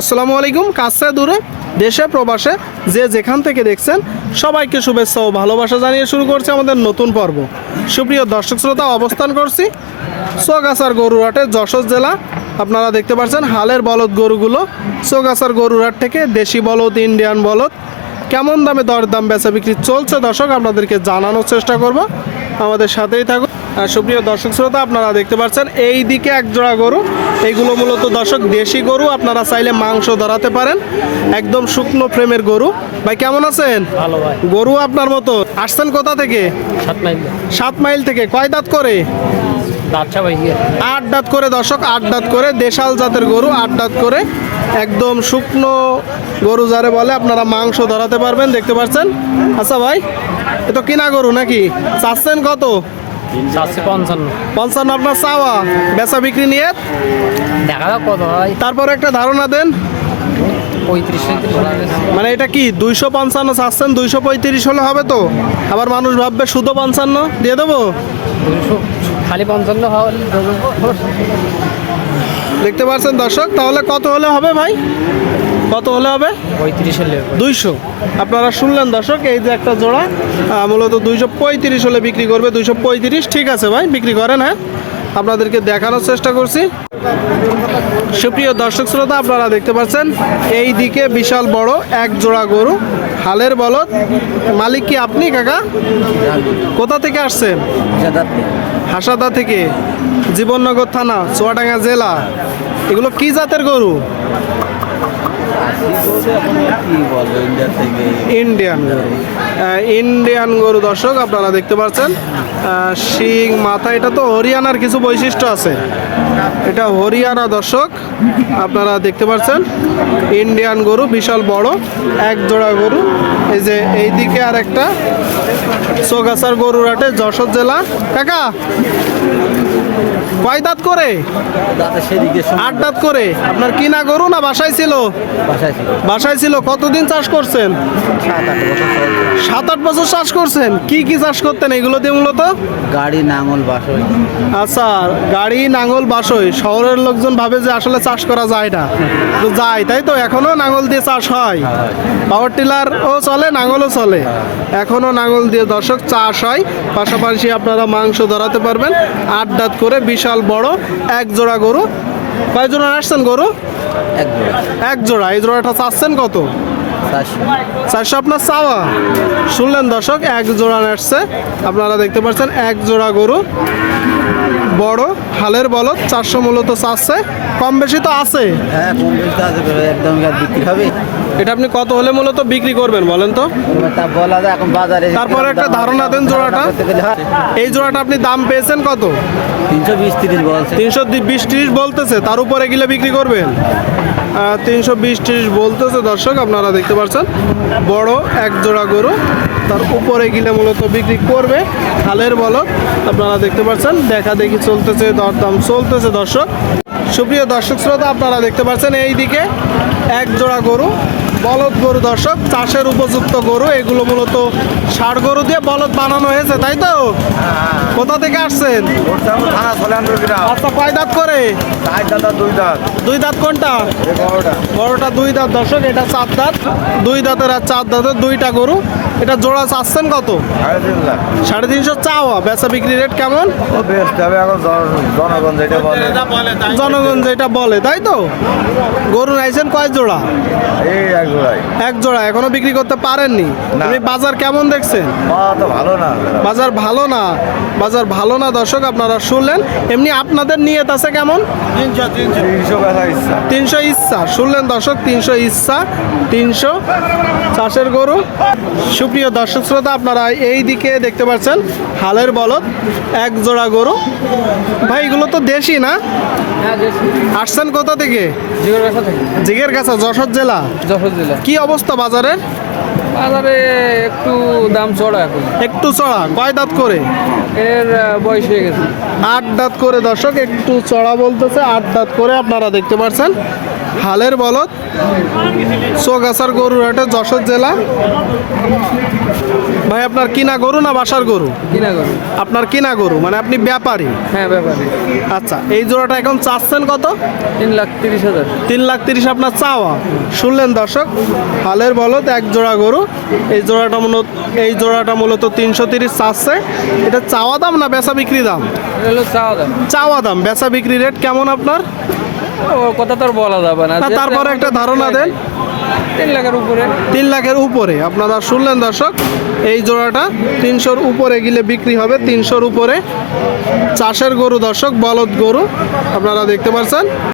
আসসালামু আলাইকুম, কাছে দূরে, দেশে, প্রবাসে, যে যেখান থেকে দেখছেন, সবাইকে শুভেচ্ছা ও ভালোবাসা জানিয়ে শুরু করছে আমাদের নতুন পর্ব। সুপ্রিয় দর্শক শ্রোতা, অবস্থান করছি সোগাছার গরুরাটে যশোর জেলা। আপনারা দেখতে পাচ্ছেন, হালের বলদ গরুগুলো সোগাছার গরুরাট থেকে দেশি বলদ, ইন্ডিয়ান বলদ। কেমন দামে দরদাম বেচা বিক্রি চলছে দর্শক? আপনাদেরকে জানানোর চেষ্টা করব। আমাদের সাথেই থাকুন। আর সুপ্রিয় দর্শক শ্রোতা আপনারা দেখতে পাচ্ছেন এই দিকে এক জোড়া গরু। এইগুলো মূলত দর্শক দেশি গরু আপনারা চাইলে মাংস ধরাতে পারেন। একদম শুকনো ফ্রেমের গরু। ভাই কেমন আছেন? ভালো ভাই। গরু আপনার মতো। আসছেন কোথা থেকে? সাত মাইল। সাত মাইল থেকে। কয় দাঁত করে? বাচ্চা ভাই আট দাঁত করে দর্শক আট দাঁত করে দেশাল জাতের গরু আট দাঁত করে একদম শুকনো গরু যারে বলে আপনারা মাংস ধরাতে পারবেন দেখতে পাচ্ছেন? আচ্ছা ভাই এ তো কিনা গরু নাকি? চাচ্ছেন কত? পঞ্চান্ন। পঞ্চান্ন আপনার চাওয়া বেচা বিক্রি নিয়ে? দেখা যাক কত হয়। তারপর একটা ধারণা দেন। মানে এটা কি দুইশো পঞ্চান্ন চাচ্ছেন দুইশো পঁয়ত্রিশ হলে হবে তো? আবার মানুষ ভাববে শুধু পঞ্চান্ন দিয়ে দেবো? খালি পঞ্চান্ন দেখতে পাচ্ছেন দর্শক তাহলে কত হলে হবে ভাই? কত হলে হবে? পঁয়ত্রিশ হলে দুইশো। আপনারা শুনলেন দর্শক এই যে একটা জোড়া মূলত দুইশো পঁয়ত্রিশ হলে বিক্রি করবে দুইশো পঁয়ত্রিশ। ঠিক আছে ভাই বিক্রি করেন হ্যাঁ। আপনাদেরকে দেখানোর চেষ্টা করছি। সুপ্রিয় দর্শক শ্রোতা আপনারা দেখতে পাচ্ছেন এই দিকে বিশাল বড় এক জোড়া গরু হালের বলদ। মালিক কি আপনি কাকা? কোথা থেকে আসছেন? হাসাদা থেকে জীবননগর থানা চুয়াডাঙ্গা জেলা। এগুলো কি জাতের গরু? ইন্ডিয়ান গরু। ইন্ডিয়ান গরু দর্শক, আপনারা দেখতে পাচ্ছেন শিং, মাথা, এটা তো হরিয়ানার কিছু বৈশিষ্ট্য আছে। এটা হরিয়ানা দর্শক, আপনারা দেখতে পাচ্ছেন, ইন্ডিয়ান গরু বিশাল বড় এক জোড়া গরু। এই যে এই দিকে আর একটা সোগাছার গরুর হাটে যশোর জেলা। কাকা কয় দাঁত করে? আট দাঁত করে। আপনার কিনা গরু না বাসায় ছিল? বাসায় ছিল। কতদিন চাষ করছেন? সাত আট বছর চাষ করছেন। কি কি চাষ করতেন? এগুলো দিয়ে মূলত? গাড়ি নাঙল বাসই। আচ্ছা গাড়ি নাঙ্গল বাসই। শহরের লোকজন ভাবে যে আসলে চাষ করা যায় না। তো যায় তাই তো? এখনও নাঙল দিয়ে চাষ হয়। পাওয়ার টিলার ও চলে নাঙলও চলে। এখনও নাঙল দিয়ে দর্শক চাষ হয়। পাশাপাশি আপনারা মাংস ধরাতে পারবেন। আট দাঁত করে বিশাল বড় এক জোড়া গরু। কয় জোড়া আসছেন গরু? এক জোড়া। এই জোড়াটা চাচ্ছেন কত? চারশো আপনার চাওয়া। শুনলেন দর্শক এক জোড়া আসছে। আপনারা দেখতে পাচ্ছেন এক জোড়া গরু। বড় হালের বলদ চারশো মূলত চাচ্ছে। কম বেশি তো আছে। হ্যাঁ কম বেশি আছে একদম বিক্রি হবে। এটা আপনি কত হলে মূলত বিক্রি করবেন বলেন তো? বলা যায় এখন বাজারে তারপরে একটা ধারণা দেন জোড়াটা। এই জোড়াটা আপনি দাম পেয়েছেন কত? তিনশো বিশ তিরিশ বলছে। তিনশো বিশ ত্রিশ বলতেছে তার উপরে গেলে বিক্রি করবেন? তিনশো বিশ ত্রিশ বলতেছে দর্শক, আপনারা দেখতে পাচ্ছেন। বড় এক জোড়া গরু, তার উপরে গেলে মূলত বিক্রি করবে খালের বলদ, আপনারা দেখতে পাচ্ছেন। দেখা দেখি চলতেছে, দরদাম চলতেছে দর্শক। সুপ্রিয় দর্শক শ্রোতা, আপনারা দেখতে পাচ্ছেন এই দিকে এক জোড়া গরু বলদ গরু দর্শক চাষের উপযুক্ত গরু এগুলো মূলত ষাট গরু দিয়ে বলদ বানানো হয়েছে তাই তো? কোথা থেকে আসছেন? আচ্ছা কয় দাঁত করে? দুই দাঁত দুই দাঁত কোনটা? বড়টা বড়টা দুই দাঁত দর্শক এটা চার দাঁত। দুই দাঁতের আর চার দাঁতের দুইটা গরু। এটা জোড়া চাচ্ছেন কত? সাড়ে তিনশো চাওয়া। বেচা বিক্রি রেট কেমন? বেশ যাবে এখন জনগণ যেটা বলে। জনগণ যেটা বলে তাই তো? গরু নাইছেন কয় জোড়া? এই এক জোড়া এখনও বিক্রি করতে পারেননি? আপনি বাজার কেমন দেখছেন? ভালো না। বাজার ভালো না? বাজার ভালো না দর্শক আপনারা শুনলেন। এমনি আপনাদের নিয়ত আছে কেমন? তিনশো ইচ্ছা। শুনলেন দর্শক তিনশো ইচ্ছা তিনশো চাষের গরু। সুপ্রিয় দর্শক শ্রোতা আপনারা এই দিকে দেখতে পাচ্ছেন হালের বলদ এক জোড়া গরু। ভাই এগুলো তো দেশি না? আসছেন কোথা থেকে? জিগর কাছা যশোর জেলা? যশোর জেলা। কি অবস্থা বাজারের? বাজারে একটু দাম চড়া এখন। একটু চড়া কয় দাঁত করে? এর বয়স হয়ে গেছে। আট দাঁত করে দর্শক একটু চড়া বলতেছে আট দাঁত করে আপনারা দেখতে পাচ্ছেন। হালের বলদ। চোগাছার গরুর হাটে যশোর জেলা। ভাই আপনার কিনা গরু না বাসার গরু? কিনা গরু। আপনার কিনা গরু মানে আপনি ব্যাপারী? হ্যাঁ ব্যাপারে। আচ্ছা এই জোড়াটা এখন চাচ্ছেন কত? তিন লাখ তিরিশ হাজার। তিন লাখ তিরিশ আপনার চাওয়া। শুনলেন দর্শক হালের বলদ এক জোড়া গরু। এই জোড়াটা মূলত এই জোড়াটা মূলত তিনশো তিরিশ চাচ্ছে। এটা চাওয়া দাম না বেচা বিক্রি দাম? এটা চাওয়া দাম। চাওয়া দাম বেচা বিক্রি রেট কেমন আপনার? ও কথা তো আর বলা যাবে না। তারপর তারপরে একটা ধারণা দেন। তিন লাখের উপরে। তিন লাখের উপরে। আপনারা শুনলেন দর্শক এই জোড়াটা তিনশোর উপরে গেলে বিক্রি হবে। তিনশোর উপরে চাষের গরু দর্শক বলদ গরু আপনারা দেখতে পাচ্ছেন।